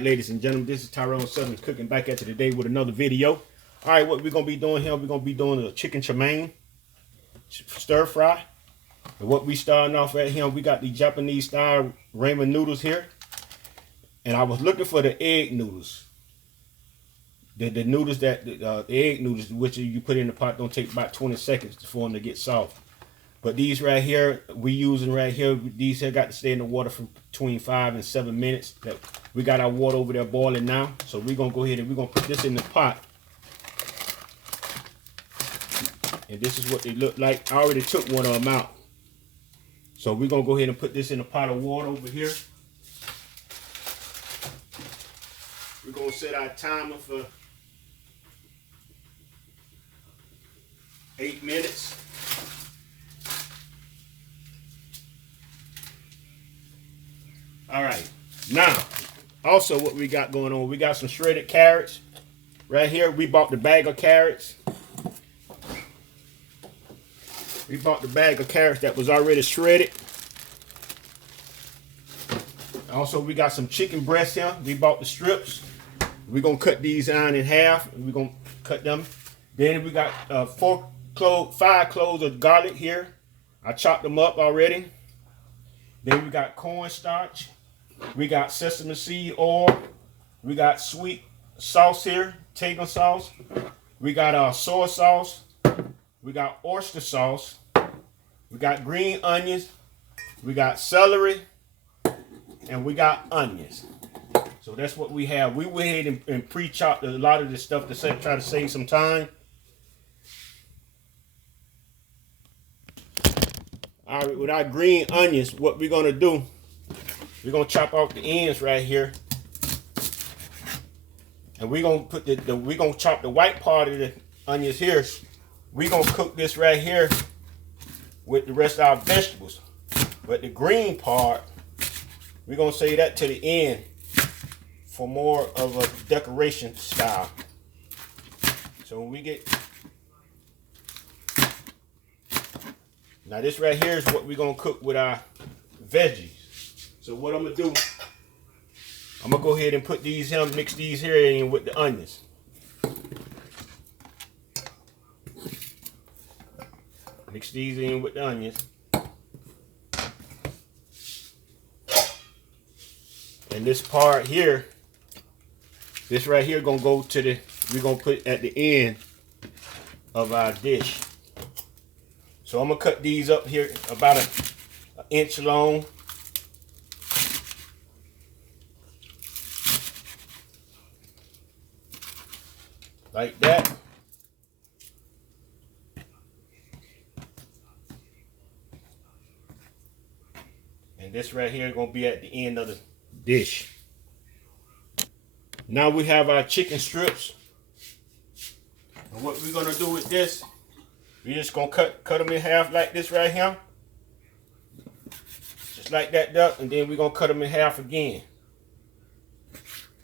Ladies and gentlemen, this is Tyron'e Southern Cooking back at you today with another video. All right, what we're going to be doing here, we're going to be doing a chicken chow mein stir fry. And what we starting off at here, we got the Japanese style ramen noodles here. And I was looking for the egg noodles. The noodles that, the egg noodles, which you put in the pot, don't take about 20 seconds for them to get soft. But these right here, we using right here, these here got to stay in the water for between 5 and 7 minutes. We got our water over there boiling now. So we're going to go ahead and we're going to put this in the pot. And this is what they look like. I already took one of them out. So we're going to go ahead and put this in a pot of water over here. We're going to set our timer for 8 minutes. All right, now, also what we got going on, we got some shredded carrots right here. We bought the bag of carrots. We bought the bag of carrots that was already shredded. Also, we got some chicken breasts here. We bought the strips. We're going to cut these down in half. We're going to cut them. Then we got 5 cloves of garlic here. I chopped them up already. Then we got cornstarch. We got sesame seed oil. We got sweet sauce here, Tyron'e sauce. We got soy sauce. We got oyster sauce. We got green onions. We got celery. And we got onions. So that's what we have. We went ahead and pre-chopped a lot of this stuff to try to save some time. All right, with our green onions, what we're going to do, we're going to chop off the ends right here. And we're going to put we're going to chop the white part of the onions here. We're going to cook this right here with the rest of our vegetables. But the green part, we're going to save that to the end for more of a decoration style. So when we get... Now this right here is what we're going to cook with our veggies. So what I'm going to do, I'm going to go ahead and put these here, mix these here in with the onions. Mix these in with the onions. And this part here, this right here going to go to the, we're going to put at the end of our dish. So I'm going to cut these up here about an inch long. Like that. And this right here is going to be at the end of the dish. Now we have our chicken strips. And what we're going to do with this, we're just going to cut them in half like this right here. Just like that duck. And then we're going to cut them in half again.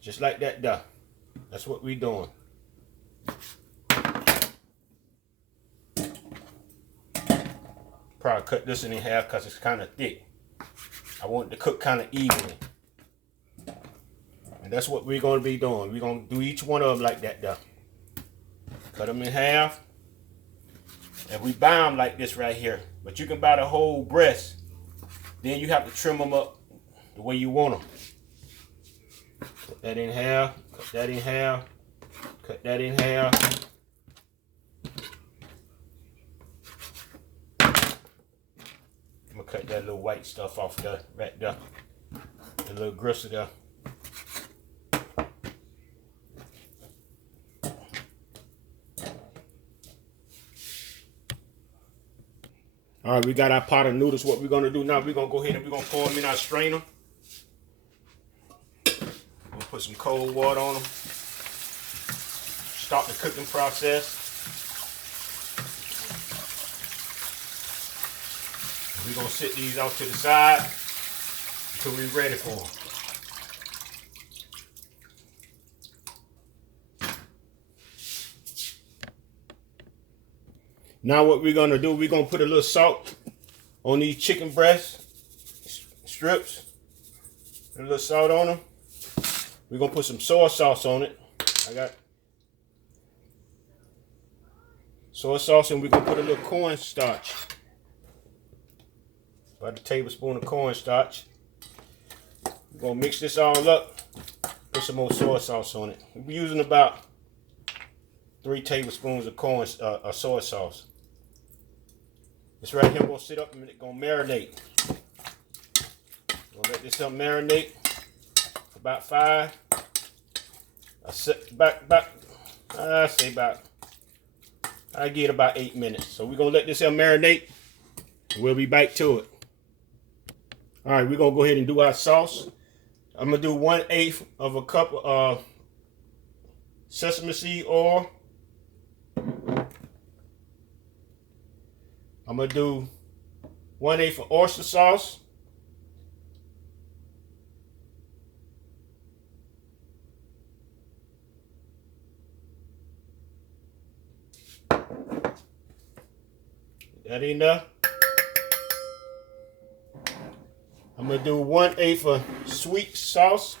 Just like that duck. That's what we're doing. Probably cut this in half because it's kind of thick. I want it to cook kind of evenly. And that's what we're going to be doing. We're going to do each one of them like that duck. Cut them in half. And we buy them like this right here. But you can buy the whole breast. Then you have to trim them up the way you want them. Cut that in half. Cut that in half. Cut that in half. I'm going to cut that little white stuff off there, right there. The little gristle there. All right, we got our pot of noodles. What we're going to do now, we're going to go ahead and we're going to pour them in our strainer. We're going to put some cold water on them. Start the cooking process. We're going to sit these off to the side until we're ready for them. Now what we're going to do, we're going to put a little salt on these chicken breast strips. A little salt on them. We're gonna put some soy sauce on it. I got soy sauce, and we're gonna put a little cornstarch. About a tablespoon of cornstarch. We're gonna mix this all up. Put some more soy sauce on it. We're using about 3 tablespoons of soy sauce. This right here gonna sit up and it's gonna marinate. Gonna let this up marinate for about I get about 8 minutes. So we're gonna let this up marinate. And we'll be back to it. All right, we're gonna go ahead and do our sauce. I'm gonna do 1/8 of a cup of sesame seed oil. I'm gonna do 1/8 of oyster sauce. That enough. I'm gonna do 1/8 of sweet sauce.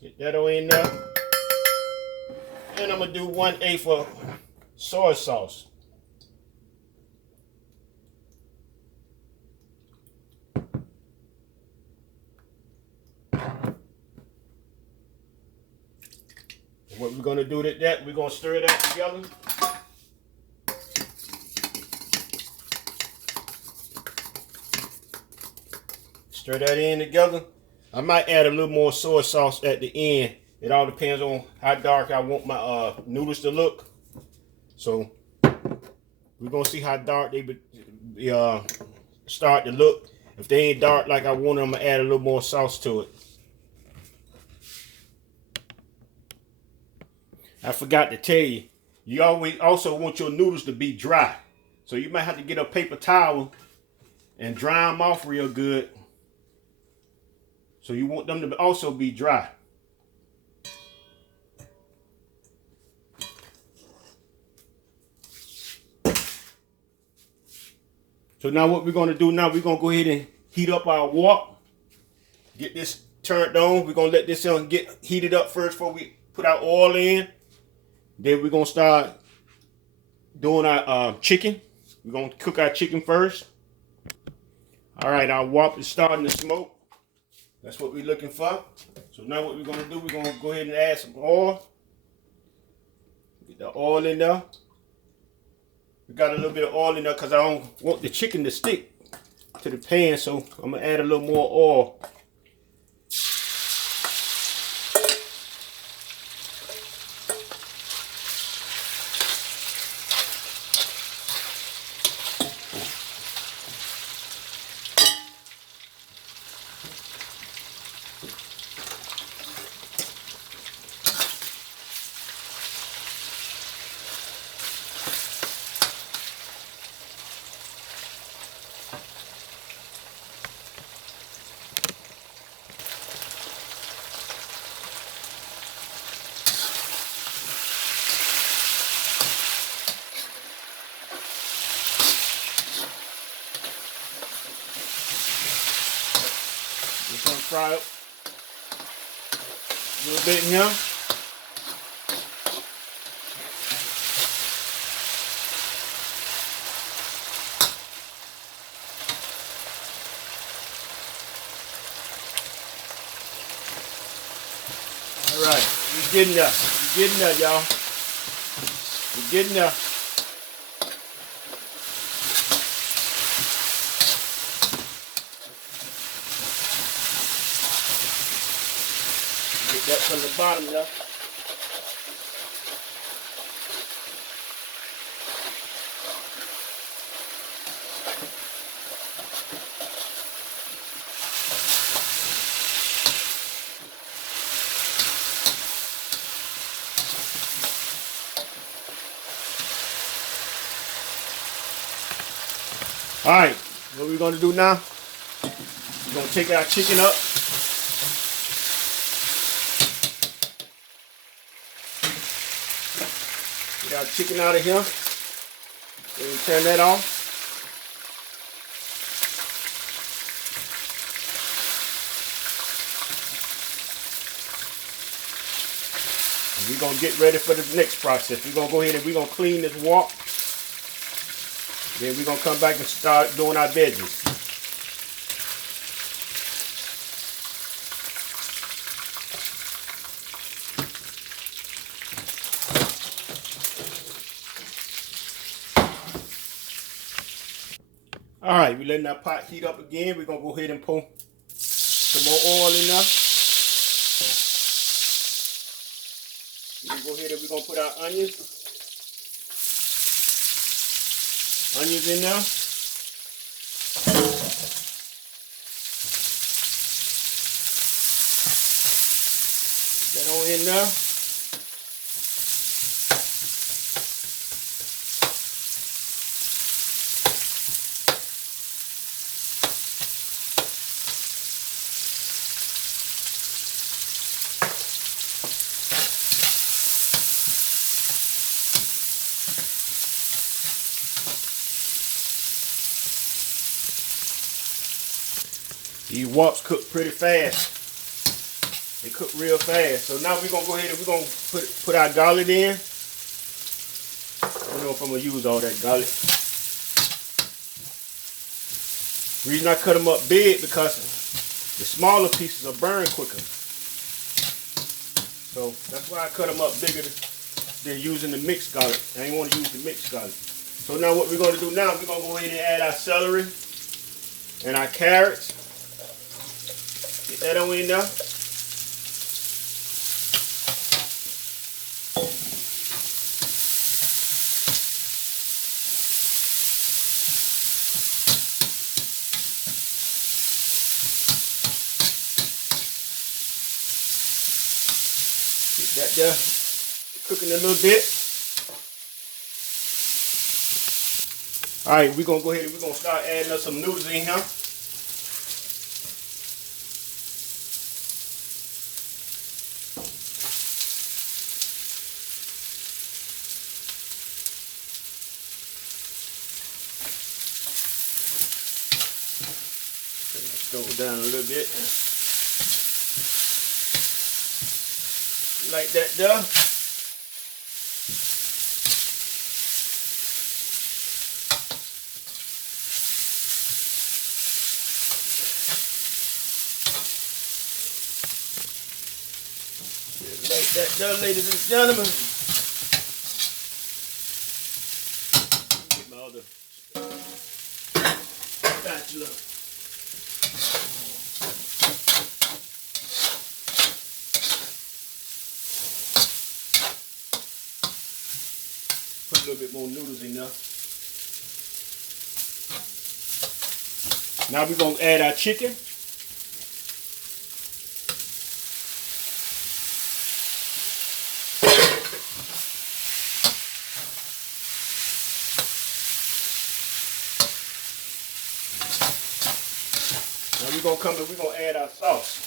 Get that all in there. And I'm gonna do 1/8 of soy sauce. What we're gonna do with that, we're gonna stir that together. Stir that in together. I might add a little more soy sauce at the end. It all depends on how dark I want my noodles to look. So we're gonna see how dark they start to look. If they ain't dark like I want them, I'm gonna add a little more sauce to it. I forgot to tell you, you always also want your noodles to be dry. So you might have to get a paper towel and dry them off real good. So you want them to also be dry. So now what we're going to do now, we're going to go ahead and heat up our wok. Get this turned on. We're going to let this get heated up first before we put our oil in. Then we're going to start doing our chicken. We're going to cook our chicken first. All right, our wok is starting to smoke. That's what we're looking for. So now what we're going to do, we're going to go ahead and add some oil. Get the oil in there. We got a little bit of oil in there because I don't want the chicken to stick to the pan, so I'm going to add a little more oil. Just gonna fry up a little bit in here. All right, we're getting there. We're getting there, y'all. We're getting there. Get that from the bottom there. All right, what we're going to do now, we're going to take our chicken up. Get our chicken out of here. And turn that off. We're gonna get ready for the next process. We're gonna go ahead and we're gonna clean this wok. Then we're gonna come back and start doing our veggies. All right, we're letting our pot heat up again. We're gonna go ahead and pour some more oil in there. We're gonna go ahead and we're gonna put our onions in there. That on in there. These woks cook pretty fast. They cook real fast. So now we're gonna go ahead and we're gonna put our garlic in. I don't know if I'm gonna use all that garlic. The reason I cut them up big because the smaller pieces are burned quicker. So that's why I cut them up bigger than using the mixed garlic. I ain't want to use the mixed garlic. So now what we're gonna do now, we're gonna go ahead and add our celery and our carrots. Get that on in there. Get that there cooking a little bit. All right, we're gonna go ahead and we're gonna start adding up some noodles in here. Go down a little bit. Like that there. Like that there, ladies and gentlemen. Get my other spatula. Put a little bit more noodles in there. Now we're going to add our chicken. Now we're going to come and we're going to add our sauce.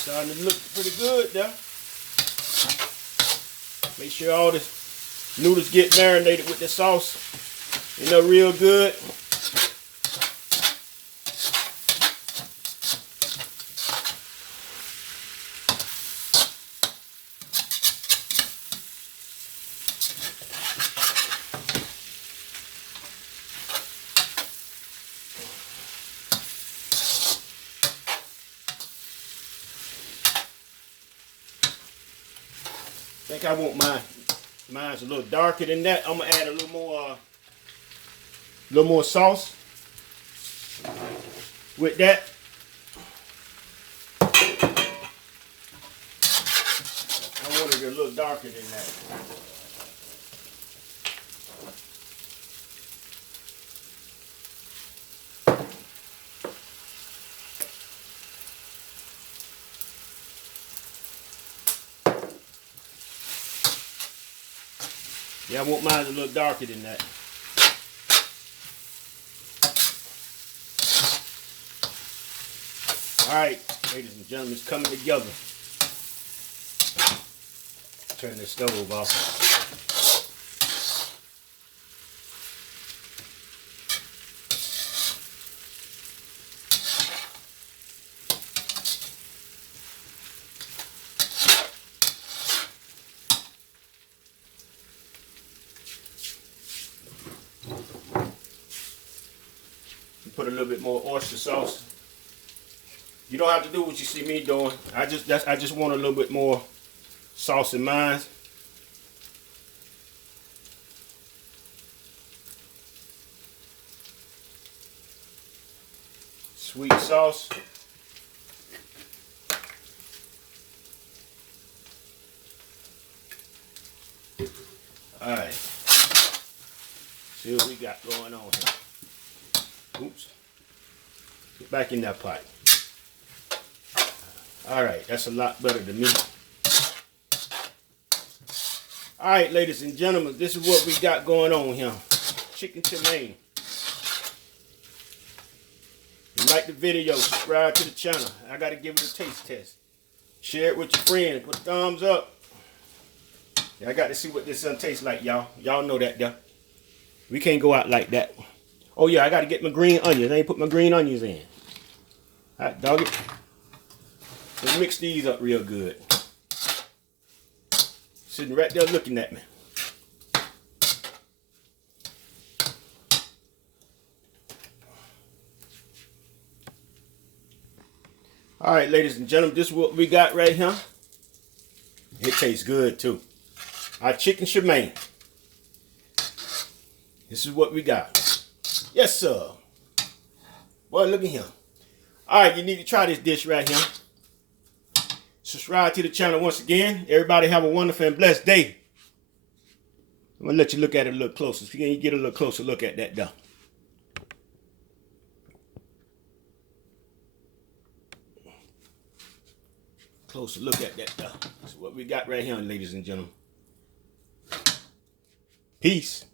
Starting to look pretty good there. Make sure all the noodles get marinated with the sauce. You know, real good. I think I want mine's a little darker than that. I'm gonna add a little more sauce with that. I want it a little darker than that. Yeah, I want mine a little darker than that. Alright, ladies and gentlemen, it's coming together. Turn the stove off. Put a little bit more oyster sauce. You don't have to do what you see me doing. I just want a little bit more sauce in mine. Sweet sauce. All right. See what we got going on here. Oops. Get back in that pot. All right, that's a lot better than me. All right, ladies and gentlemen, this is what we got going on here. Chicken chow mein. If you like the video, subscribe to the channel. I got to give it a taste test. Share it with your friends. Put a thumbs up. Yeah, I got to see what this tastes like, y'all. Y'all know that, though. We can't go out like that. Oh, yeah, I got to get my green onions. I ain't put my green onions in. Hot dog it. Let's mix these up real good. Sitting right there looking at me. All right, ladies and gentlemen, this is what we got right here. It tastes good too. Our chicken chow mein. This is what we got. Yes, sir. Boy, look at him. All right, you need to try this dish right here. Subscribe to the channel once again. Everybody have a wonderful and blessed day. I'm going to let you look at it a little closer. So you get a little closer look at that though. Closer look at that though. That's what we got right here, ladies and gentlemen. Peace.